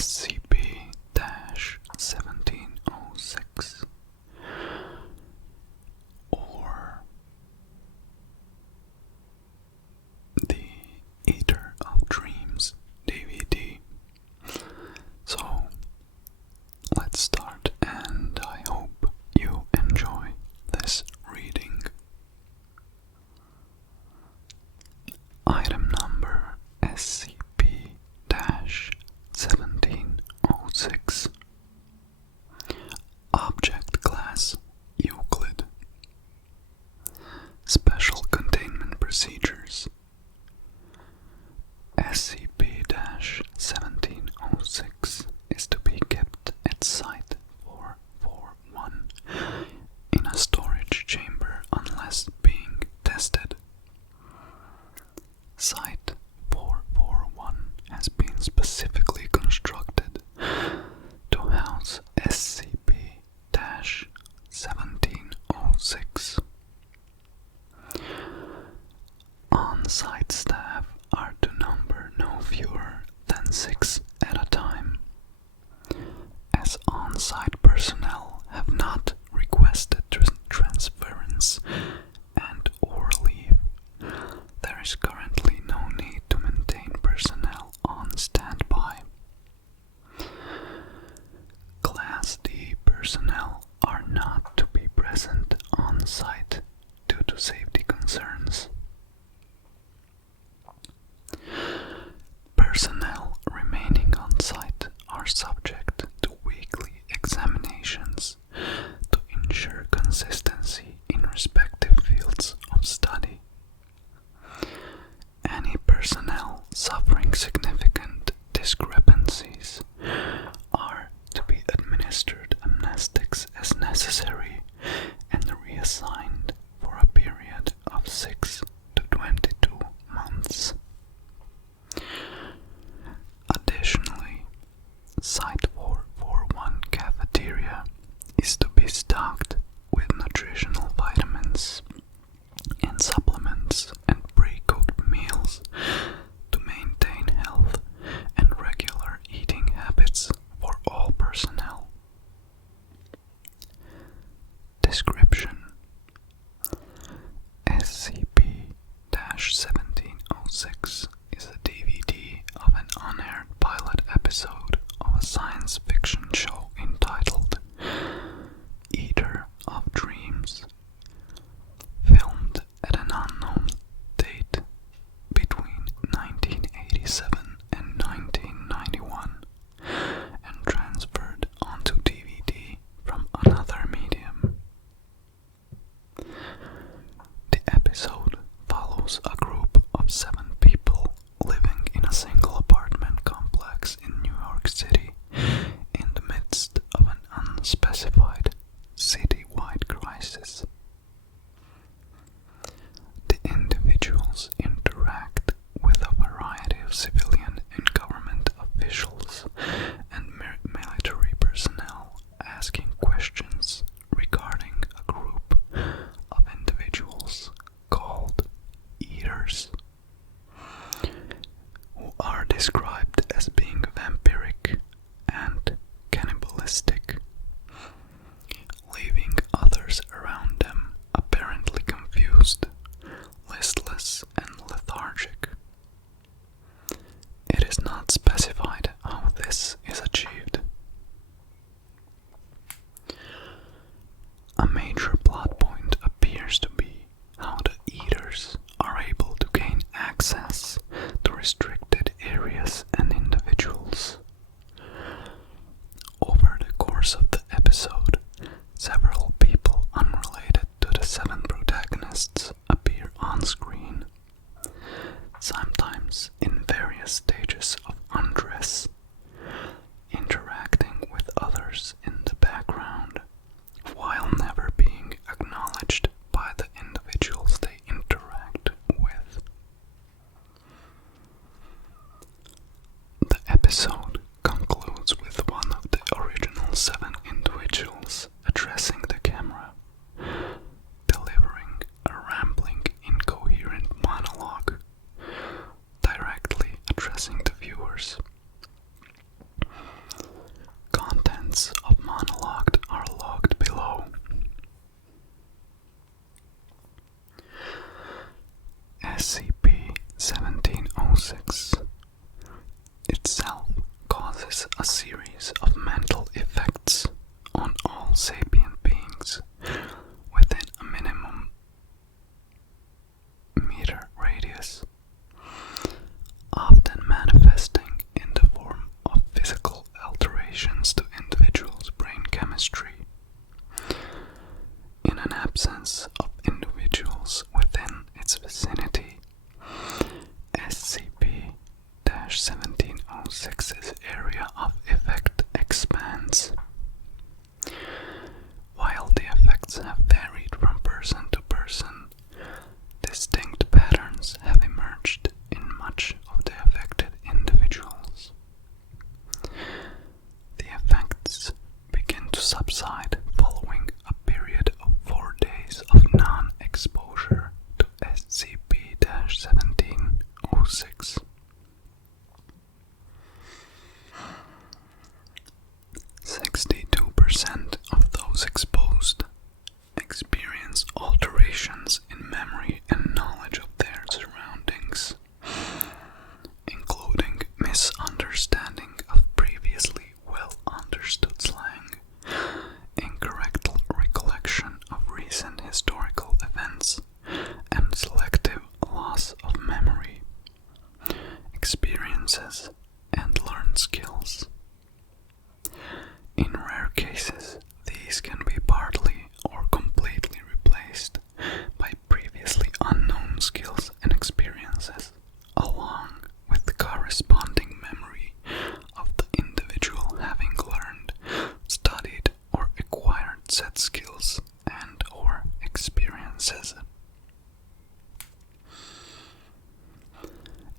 SCP-1706 or the Eater of Dreams DVD. So let's start, and I hope you enjoy this reading. Item number SCP-1706. Object Class Euclid. Special Containment Procedures. SCP-1706 is to be kept at Site-441 in a storage chamber unless being tested. Site-441 has been specifically constructed to house SCP-1706. On-site staff are to number no fewer than 6 at a time. As on-site personnel have not requested transference and or leave, there is currently no need to maintain personnel on standby. Class D personnel are not to be present on site due to safety concerns. Personnel remaining on site are subject to weekly examinations to ensure consistency in respective fields of study. Any personnel suffering significant discrepancies are to be administered amnestics as necessary and reassigned for a period of 6 to 22 months. Additionally, Site-441 cafeteria is to be stocked with nutritional vitamins and supplements and pre-cooked meals to maintain health and regular eating habits for all personnel. Description: SCP-1706 is a DVD of an unaired pilot episode of a science fiction show entitled Eater of Dreams, filmed at an unknown date between 1987 and 1991 and transferred onto DVD from another medium. The episode follows a group of 7 people living in a single apartment complex in New York City in the midst of an unspecified citywide crisis. The individuals interact with a variety of civilian and government officials and military personnel, asking questions regarding a group of individuals called Eaters, who are described as being vampiric, a series of mental effects on all sapient beings within a minimum meter radius, often manifesting in the form of physical alterations to individuals' brain chemistry. In an absence of individuals within its vicinity, SCP-1706's area of effect expands. While the effects have varied from person to person, distinct patterns have emerged in much of the affected individuals. The effects begin to subside following a period of 4 days of non-exposure to SCP-1706. 62% of those exposed experience alterations in memory and knowledge of their surroundings, including misunderstanding of previously well-understood slang, incorrect recollection of recent historical events, and selective loss of memory, experiences, and learned skills. In rare cases, these can be partly or completely replaced by previously unknown skills and experiences, along with the corresponding memory of the individual having learned, studied, or acquired said skills and/or experiences.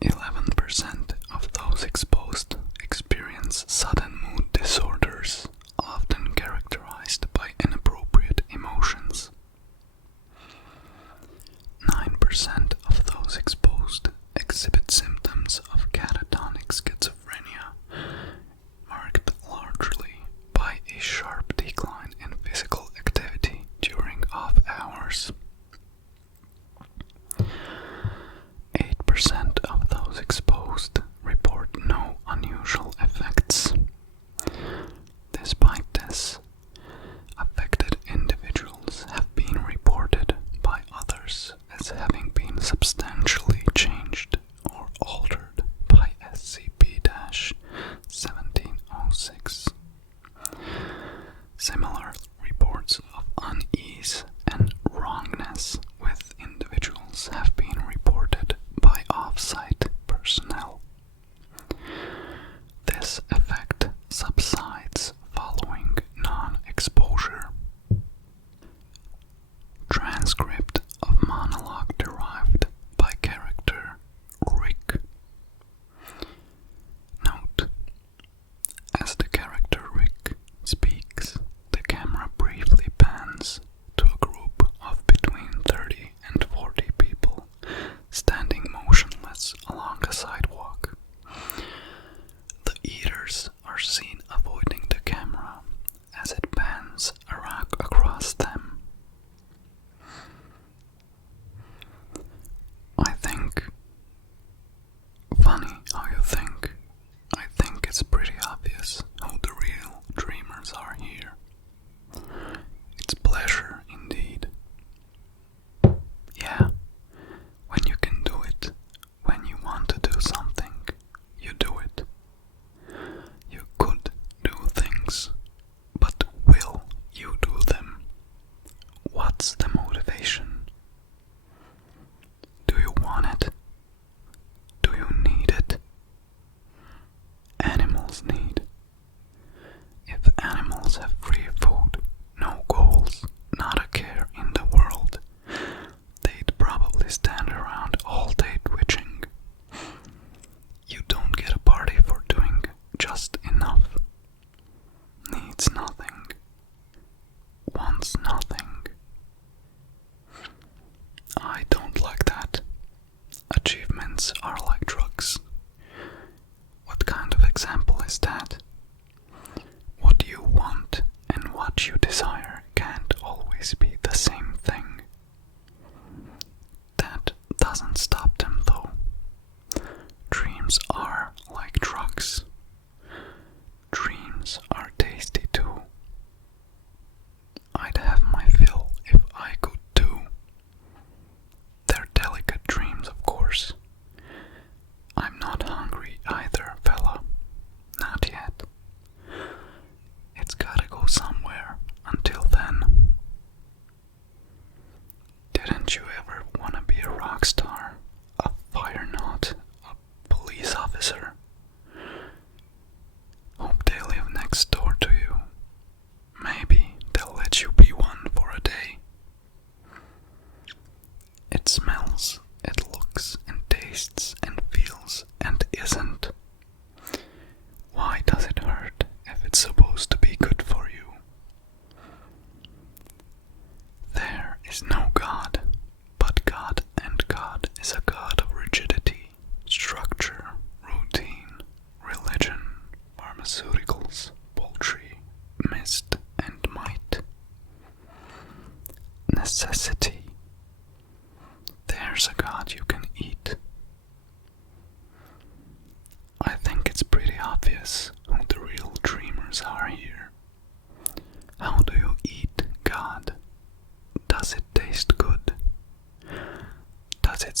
11% of those exposed experience sudden mood disorders, often characterized by inappropriate emotions. 9% of those exposed exhibit symptoms of catatonic schizophrenia, marked largely by a sharp decline in physical activity during off hours. 8% of those exposed report no unusual effects. Despite this, affected individuals have been reported by others as having been substantially changed or altered by SCP-1706. Similar reports of unease and wrongness with individuals have been reported by off-site personnel. This effect subsides following non-exposure. Transcript of monologue derived by character Rick. Note: as the character Rick speaks, the camera briefly pans to a group of between 30 and 40 people standing motionless along a sidewalk. The eaters are seen avoiding the camera as it pans across them. I think, funny how you think, I think it's pretty obvious who the real dreamers are here. It's pleasure indeed. Yeah, when you can do it, when you want to do something, you do it. You could do things, but will you do them? What's the motivation? Do you want it? Do you need it? Animals need. If animals have free food, no goals, not a care in the world, they'd probably stand around all day twitching. You don't get a party for doing just enough. Needs nothing. Wants nothing. I don't like that. Achievements are like drugs. What kind of example is that? What you want and what you desire can't always be the same thing. That doesn't stop them though. Dreams are like drugs.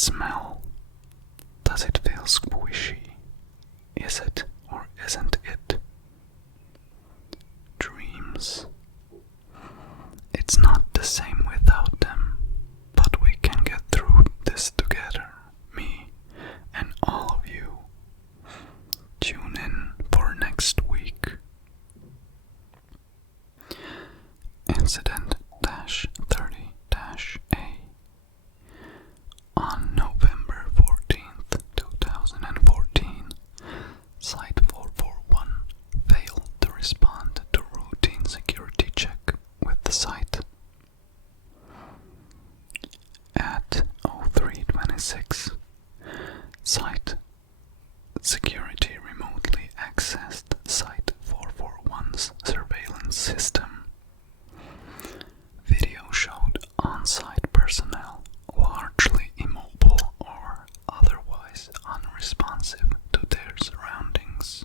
smell? Does it feel squishy? Is it or isn't it? Dreams. It's not the same without them, but we can get through this together, me and all of you. Tune in for next week. Incident-30-A. On November 14th, 2014, Site 441 failed to respond to routine security check with the site. At 03:26, Site Security remotely accessed Site 441's surveillance system. Video showed on-site personnel largely immobile or otherwise unresponsive to their surroundings.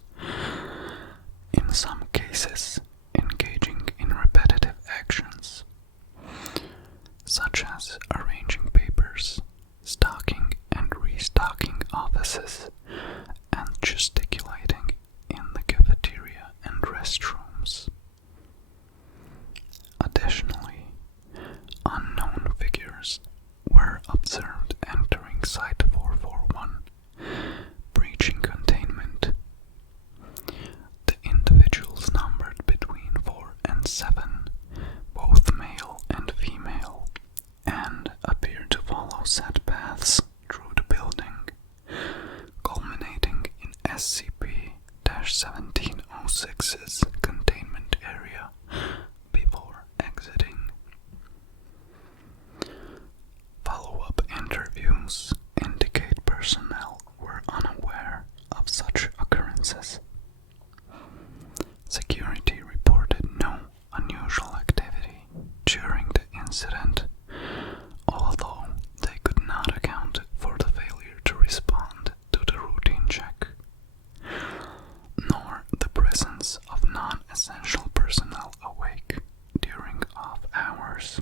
In some cases, engaging in repetitive actions, such as arranging papers, stocking and restocking offices, and gesticulating in the cafeteria and restrooms. Additionally, unknown figures were observed entering Site 441, breaching containment. The individuals numbered between 4 and 7, both male and female, and appeared to follow set paths through the building, culminating in SCP-1706's containment area before exiting. Follow-up interviews indicate personnel were unaware of such occurrences. Security reported no unusual activity during the incident, although they could not account for the failure to respond to the routine check, nor the presence of non-essential personnel awake during off hours.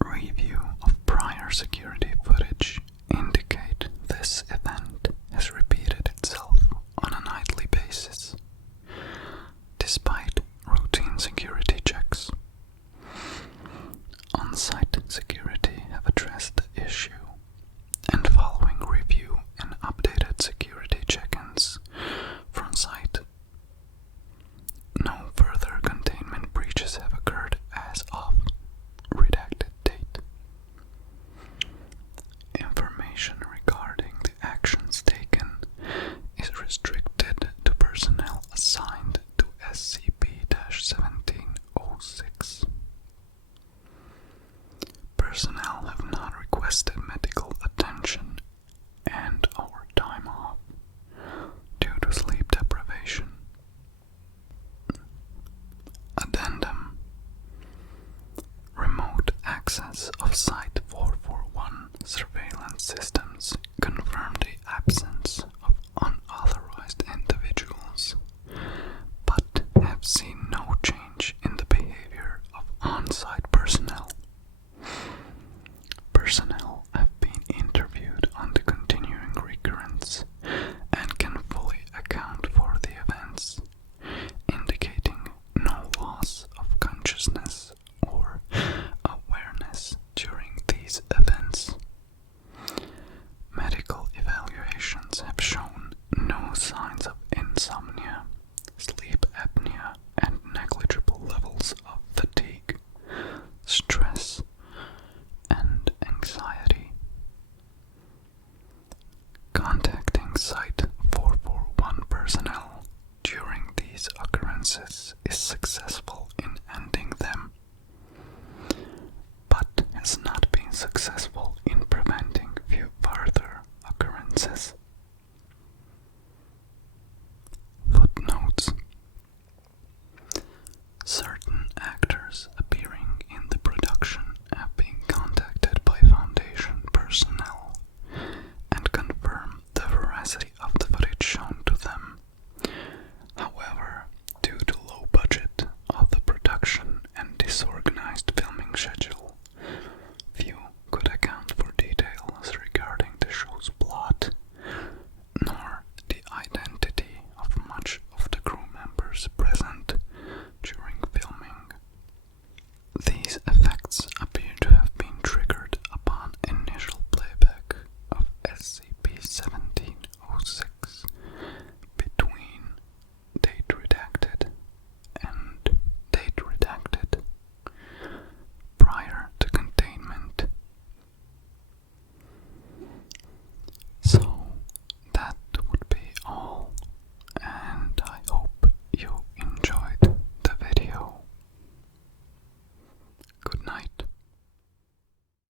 Review of prior security footage indicate this event has repeated itself on a nightly basis, despite routine security checks. On-site security have addressed the issue, and following review and updated security check-ins from site, no further containment breaches have occurred as of redacted date. Information regarding the actions taken is restricted to personnel assigned to SCP-1706. Personnel have not requested medical attention and/or time off due to sleep deprivation. Addendum. Remote access of Site 441 surveillance systems confirm the absence of unauthorized individuals, but have seen no change in the behavior of on-site personnel. Personnel have been interviewed on the continuing recurrence and can fully account for the events, indicating no loss of consciousness or awareness during these events. Medical evaluations have shown no signs of